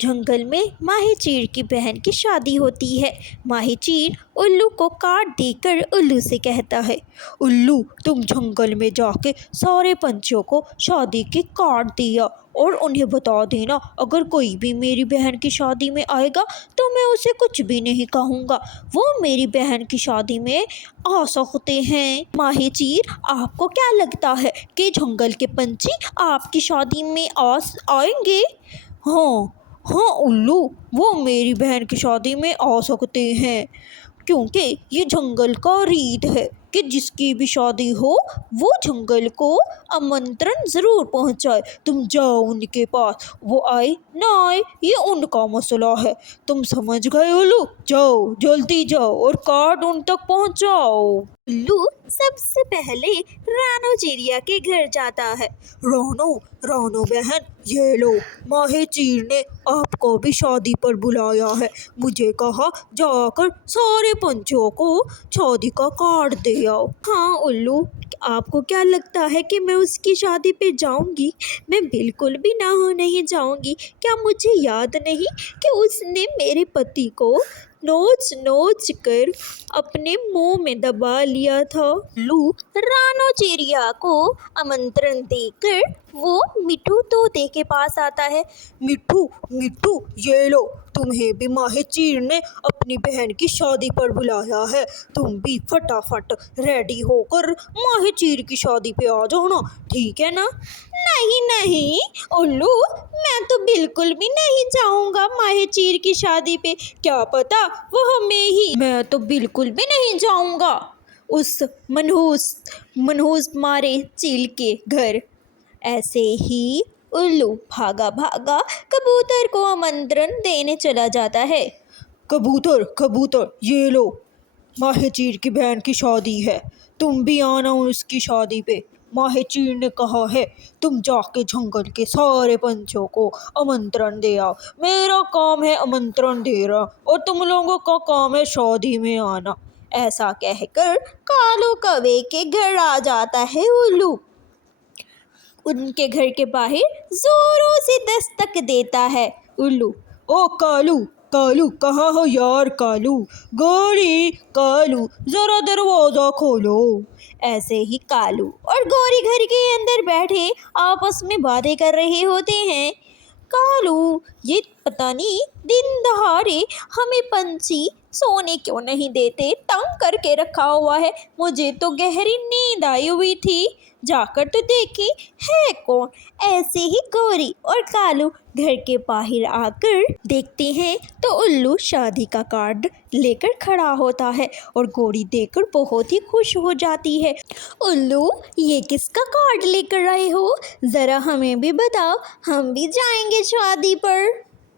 जंगल में माही चीर की बहन की शादी होती है। माही चीर उल्लू को काट देकर उल्लू से कहता है, उल्लू तुम जंगल में जाके सारे पंछियों को शादी की कार्ड दिया और उन्हें बता देना अगर कोई भी मेरी बहन की शादी में आएगा तो मैं उसे कुछ भी नहीं कहूँगा, वो मेरी बहन की शादी में आ सकते हैं। माही चीर आपको क्या लगता है कि जंगल के पंछी आपकी शादी में आएंगे? हाँ हाँ उल्लू, वो मेरी बहन की शादी में आ सकते हैं क्योंकि ये जंगल का रीत है कि जिसकी भी शादी हो वो जंगल को आमंत्रण ज़रूर पहुंचाए। तुम जाओ उनके पास, वो आए ना आए ये उनका मसला है। तुम समझ गए उल्लू? जाओ जल्दी जाओ और कार्ड उन तक पहुंचाओ। उल्लू सबसे पहले रानो चिड़िया के घर जाता है। रानो रानो बहन, ये लो, माही चीर ने आपको भी शादी पर बुलाया है। मुझे कहा जाकर सारे पंछियों को शादी का कार्ड दे आओ। हाँ उल्लू, आपको क्या लगता है कि मैं उसकी शादी पे जाऊंगी? मैं बिल्कुल भी नहीं जाऊंगी। क्या मुझे याद नहीं कि उसने मेरे पति को नोच नोच कर अपने मुंह में दबा लिया था। उल्लू रानो चिड़िया को आमंत्रण देकर वो मिट्ठू तोते के पास आता है। मिट्ठू मिट्ठू, ये लो, तुम्हें भी माही चीर ने अपनी बहन की शादी पर बुलाया है। तुम भी फटाफट रेडी होकर माही चीर की शादी पे आ जाना, ठीक है ना? नहीं नहीं उल्लू, मैं तो बिल्कुल भी नहीं जाऊंगा माही चीर की शादी पे। क्या पता वो मैं तो बिल्कुल भी नहीं जाऊंगा उस मनहूस मारे चील के घर। ऐसे ही उल्लू भागा भागा कबूतर को आमंत्रण देने चला जाता है। कबूतर कबूतर, ये लो, माही चीर की बहन की शादी है, तुम भी आना उसकी शादी पे। माही चीर ने कहा है तुम जाके जंगल के सारे पंछियों को आमंत्रण दे आओ। मेरा काम है आमंत्रण दे रहा और तुम लोगों का काम है शादी में आना। ऐसा कहकर कालू कौवे के घर आ जाता है उल्लू। उनके घर के बाहर जोरों से दस्तक देता है उल्लू। ओ कालू कालू, कहाँ हो यार कालू? गोरी कालू, जरा दरवाजा खोलो। ऐसे ही कालू और गोरी घर के अंदर बैठे आपस में बातें कर रहे होते हैं। कालू, ये पता नहीं दिन दहाड़े हमें पंछी सोने क्यों नहीं देते, तंग करके रखा हुआ है। मुझे तो गहरी नींद आई हुई थी, जाकर तो देखी है कौन। ऐसे ही गोरी और कालू घर के बाहर आकर देखते हैं तो उल्लू शादी का कार्ड लेकर खड़ा होता है और गोरी देखकर बहुत ही खुश हो जाती है। उल्लू, ये किसका कार्ड लेकर आए हो? जरा हमें भी बताओ, हम भी जाएंगे शादी पर।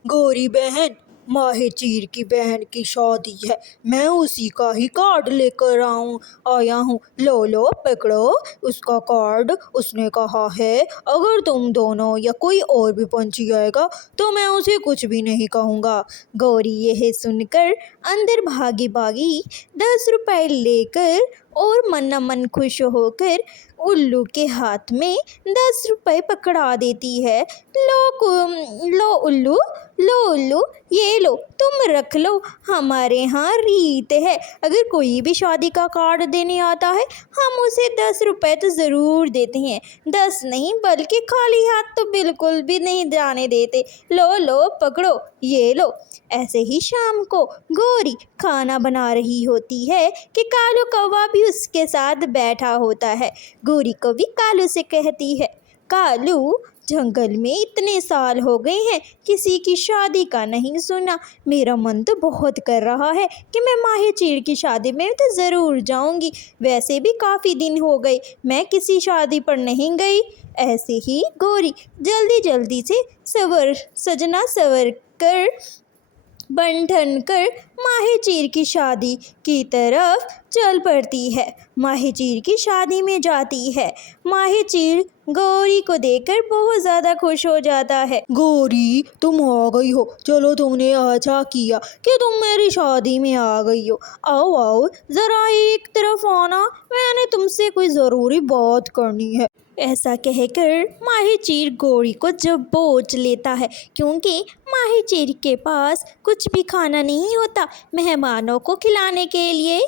गोरी बहन, माही चीर की बहन की शादी है, मैं उसी का ही कार्ड लेकर आया हूँ। लो लो पकड़ो उसका कार्ड। उसने कहा है अगर तुम दोनों या कोई और भी पंछी आएगा तो मैं उसे कुछ भी नहीं कहूँगा। गौरी यह सुनकर अंदर भागी भागी 10 रुपए लेकर और मन खुश होकर उल्लू के हाथ में 10 रुपए पकड़ा देती है। लो उल्लू, लो उल्लू, ये लो, तुम रख लो। हमारे यहाँ रीत है, अगर कोई भी शादी का कार्ड देने आता है हम उसे 10 रुपए तो ज़रूर देते हैं। 10 नहीं बल्कि खाली हाथ तो बिल्कुल भी नहीं जाने देते। लो लो पकड़ो, ये लो। ऐसे ही शाम को गोरी खाना बना रही होती है कि कालू कौवा भी उसके साथ बैठा होता है। गोरी को भी कालू से कहती है, कालू, जंगल में इतने साल हो गए हैं किसी की शादी का नहीं सुना। मेरा मन तो बहुत कर रहा है कि मैं माही चीर की शादी में तो ज़रूर जाऊंगी। वैसे भी काफ़ी दिन हो गए मैं किसी शादी पर नहीं गई। ऐसे ही गोरी जल्दी से सजना सवर कर बन ठन कर माही चीर की शादी की तरफ چل پڑتی ہے، ماہی چیر کی شادی میں جاتی ہے۔ ماہی چیر گوری کو دیکھ کر بہت زیادہ خوش ہو جاتا ہے۔ گوری تم آ گئی ہو، چلو تم نے اچھا کیا کہ تم میری شادی میں آ گئی ہو۔ آؤ آؤ ذرا ایک طرف آنا، میں نے تم سے کوئی ضروری بات کرنی ہے۔ ایسا کہہ کر ماہی چیر گوری کو جب بوجھ لیتا ہے، کیونکہ ماہی چیر کے پاس کچھ بھی کھانا نہیں ہوتا، مہمانوں کو کھلانے کے لیے